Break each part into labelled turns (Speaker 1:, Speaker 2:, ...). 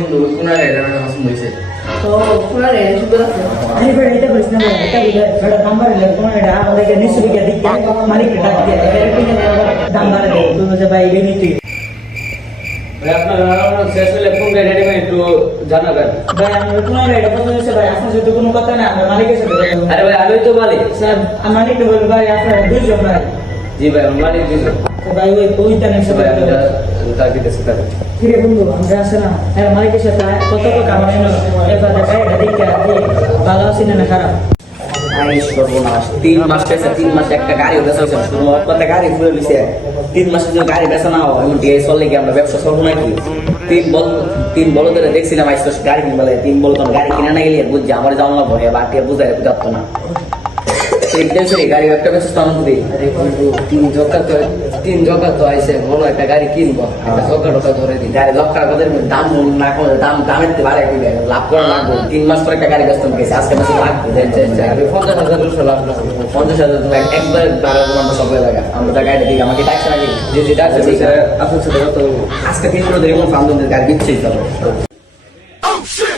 Speaker 1: বন্ধু কোন এটা আমার পছন্দ হয়েছে
Speaker 2: তো পুরা রে সুন্দর আছে।
Speaker 3: আমি বেড়ে এটা বলিস না এটা বেড়ে বাড়লে কোনো এটা আমাদেরকে নিশ্চয়ই দিকে মালিককে ডাক দিয়ে এটা কিনে দাম বাড়ে তুই বলছে ভাই
Speaker 4: ভাই
Speaker 3: আমি কোনো এটা পছন্দ হয়েছে ভাই আপনার সাথে কোনো কথা না আমরা মালিকের সাথে।
Speaker 4: আরে ভাই আমি তো মালিক।
Speaker 3: বলব ভাই আপনার দুইজন ভাই।
Speaker 4: জি ভাই মালিক
Speaker 3: তো ভাই ওই ওইটা নেই
Speaker 4: ভাই আমি তার দিতেছি তাহলে
Speaker 3: ফিরে বন্ধু আমরা আসে না? হ্যাঁ মালিকের সাথে কত টাকা আমার এবার দেখা এটা দেখে আর কি ভালো আছে না খারাপ।
Speaker 5: তিন মাস পেছে তিন মাস একটা গাড়ি বেচা হয়েছে শুধু গাড়ি ঘুরে তিন মাসের জন্য গাড়ি বেচা না হয়। এমন চললে কি আমরা ব্যবসা চলবো নাকি? তিন বল তিন বল ধরে দেখছিলাম আইস গাড়ি কিনবে তিন বল গাড়ি কিনে না গেলে বুঝছি আমার যাওয়া ভরে বাকি বুঝাই বুঝাতো না। একদম গাড়ি একটা তো আনন্দ দিই
Speaker 1: তিন জকা তো তিন জকা তো আইছে বলো একটা গাড়ি কিনবো। একটা জকা টকা ধরে দিই
Speaker 5: গাড়ি লক্ষ টাকা দাম না করে দাম দামের থেকে বাড়াই দিবে। লাভ করে লাগবে তিন মাস পরে একটা গাড়ি ব্যস্ত গেছে আজকে মাসে লাগবে
Speaker 1: পঞ্চাশ হাজার দুশো লাভ
Speaker 5: পঞ্চাশ হাজার টাকা একবার বারো আমরা সব জায়গা আমরা তো গাড়ি দিই আমাকে টাকা নাকি
Speaker 1: যে।
Speaker 4: আপনার সাথে কত
Speaker 5: আজকে তিন দেখুন ফান্ডদের গাড়ি বাইশটা তো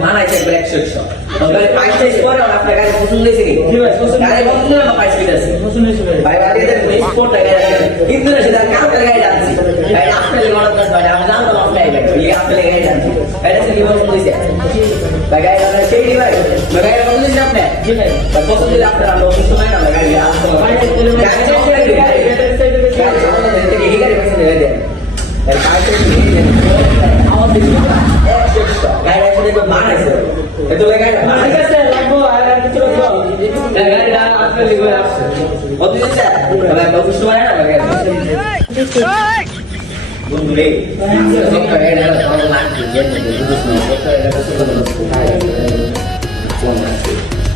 Speaker 5: পাঠিয়ে দেন কি রেহারা না ফলবিটা দেখছিলাম
Speaker 4: ওই ভিডিও বলে পছন্দ হচ্ছে না এটা
Speaker 5: ভাই এই গাড়ি আপনার পছন্দ হয়েছে
Speaker 3: জি ভাই।
Speaker 5: গাড়িটা কার
Speaker 3: গাড়ি
Speaker 5: আর গাড়ি পরে আপনার গাড়ি পছন্দ হয়েছে কি গাড়ি পছন্দ না পাঁচ ফিট আছে
Speaker 3: হয়েছে ভাই
Speaker 5: বাড়ি থেকে স্পোর্ট গাড়ি কিন্তু না সেটা কাউকে গাড়ি যাচ্ছি ভাই আপনার মনে করেন ভাই আমি জানতাম আপনার গাড়ি এই আপনার গাড়ি যাচ্ছি এটা সে লিভার পছন্দ হয়েছে ভাই গাড়ি আপনার সেই লিভার ভাই গাড়ি পছন্দ হয়েছে আপনার
Speaker 3: জি ভাই
Speaker 5: পছন্দ হলে আপনার আমরা অসুস্থ হয় না গাড়ি
Speaker 3: ভাই গাড়ি গাড়ি
Speaker 5: গাড়ি কত দিচ্ছে ভাই অসুস্থ হয় না গাড়ি বন্ধু রে
Speaker 1: জকা গাড়ি আর ভালো লাগছে যেন বুঝছ না জকা এটা পছন্দ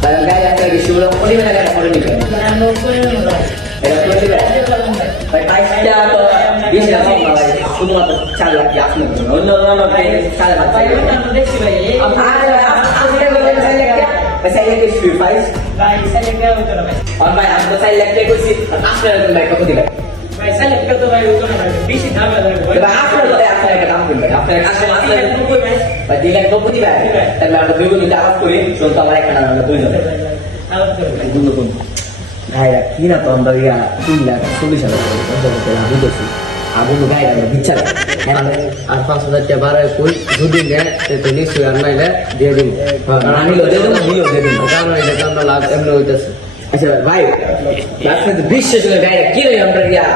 Speaker 5: তাহলে গাড়ি একটা কি শুরু করে না গাড়ি করে নিবে
Speaker 3: আমরা করে নেব
Speaker 5: এটা করে নিবে ভাই পাঁচটা তো বিশ লাখ না ভাই শুধুমাত্র চার লাখ কি আপনি করবেন অন্য অন্য ভাই সাড়ে পাঁচ
Speaker 3: ভাই ওটা আমরা দেখছি ভাই এই
Speaker 5: আর আপনি বলেন চার লাখ ভাই লাখ কি
Speaker 3: ভাই হতো না ভাই
Speaker 5: আর ভাই আমি তো চার লাখ টাকা কইছি আপনার ভাই কত দিবেন
Speaker 3: ভাই সাইডে কত ভাই হতো না ভাই বেশি দাম লাগবে ভাই
Speaker 5: ভাই আপনার তো আপনার একটা দাম দিবেন আপনার কাছে আসলে
Speaker 3: নব্বই ভাই
Speaker 5: ভাই দুই লাখ নব্বই দিবেন তাহলে আমরা দুই গুণ আলাপ করি শুধু আমার একটা নাম আমরা দুইজন
Speaker 3: আলাদা করে
Speaker 5: বন্ধু বন্ধু ভাইরা কি না তো আমরা ইয়া তিন লাখ চল্লিশ হাজার করে পঞ্চাশ হাজার আমি বলছি আর বন্ধু গাড়ি আমরা দিচ্ছে না হ্যাঁ
Speaker 1: আর পাঁচ হাজার টাকা বাড়ায় কই যদি নেয় তো নিশ্চয়ই আর নাইলে দিয়ে দিন
Speaker 5: আর আমি লোদে দেবো নিও দেবো
Speaker 1: কারণ এটা তো আমরা লাভ এমনি হইতেছে
Speaker 5: আচ্ছা ভাই তো বিশ্বাস হলে গাড়ি কি রে আমরা ইয়া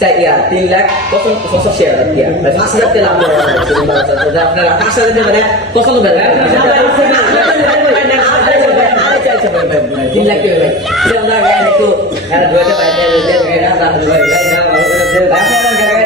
Speaker 5: চাই ইয়া তিন লাখ কত পঁচাশি হাজার ইয়া পাঁচ হাজার টাকা লাভ আপনার পাঁচ হাজার টাকা মানে পছন্দ তিন লাখ টাকা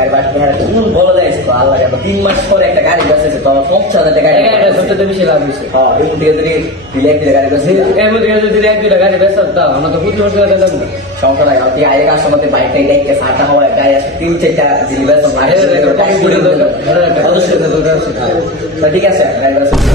Speaker 1: দিয়েছি দিয়েছি
Speaker 5: গাড়ি বাটিয়ার কোন বলো যাইছে তো আল্লাহ জানে তিন মাস পরে একটা গাড়ি বেঁচেছে তো পঞ্চাশ হাজার টাকা গাড়ি
Speaker 1: এটা সবচেয়ে বেশি লাভ হয়েছে
Speaker 5: হ্যাঁ এই মুঠে যদি দিলে দিলে গাড়ি বেঁচে
Speaker 1: এর মধ্যে যদি এক দুইটা গাড়ি বেসার দাও আমরা তো বছর দিলাম না
Speaker 5: সমস্যা নাই অতি আগে কাজ মধ্যে বাইকটা দেখতে সাটা হয় গাড়ি আসে তিন চারটা জিনিস
Speaker 1: অবশ্যই
Speaker 5: ঠিক আছে গাড়ি বেঁচে